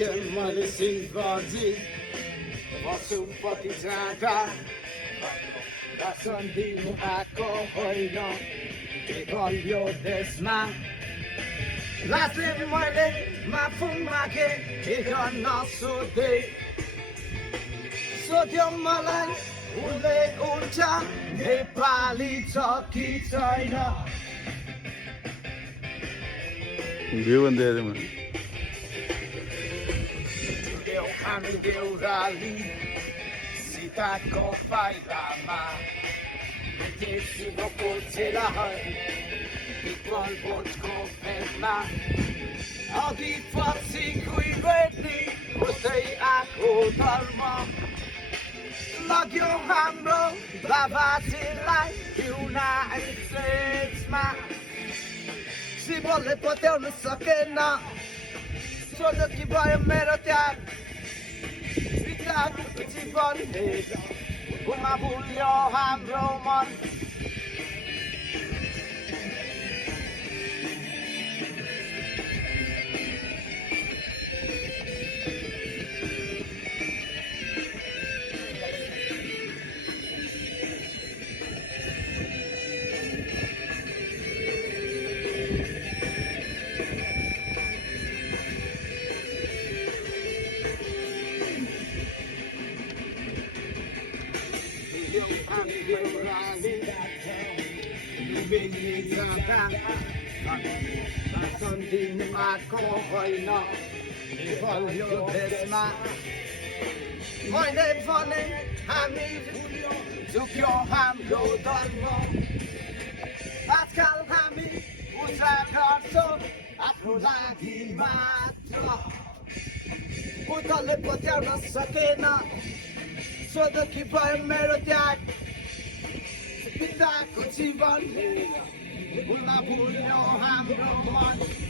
मैले सिलगढी पशुपति जाँदा रासन दिनु आएको होइन के गरियो देशमा लास्टले मैले माफु मागे के गर्न सोधे सोध्यो मलाई उसले उल्छ नेपाली छ कि छैन भ्यू बंद है में हामी देउराली सीताको पाइलामा देशीको पोछेलाहरू विकल बोटको फेदमा अघि पछि कुइरेटी खोज्दै आएको धर्म लग्यो हाम्रो बाबाजीलाई युनाइटेड स्टेट्समा शिवले पत्याउन सकेन सोध्यो कि भयो मेरो त्याग पिताको जीवन भुमा भुल्यो हाम्रो मन दिनु आएको होइन बल्यो देशमा मैले भने हामी झुक्यो हाम्रो धर्म आजकल हामी पूजा गर्छौँ आफ्नो लागि मात्र बुद्धले पत्याउन सकेन सोध्यो कि भयो मेरो त्याग पिताको जीवन भुल्न भुल्यो हाम्रो मन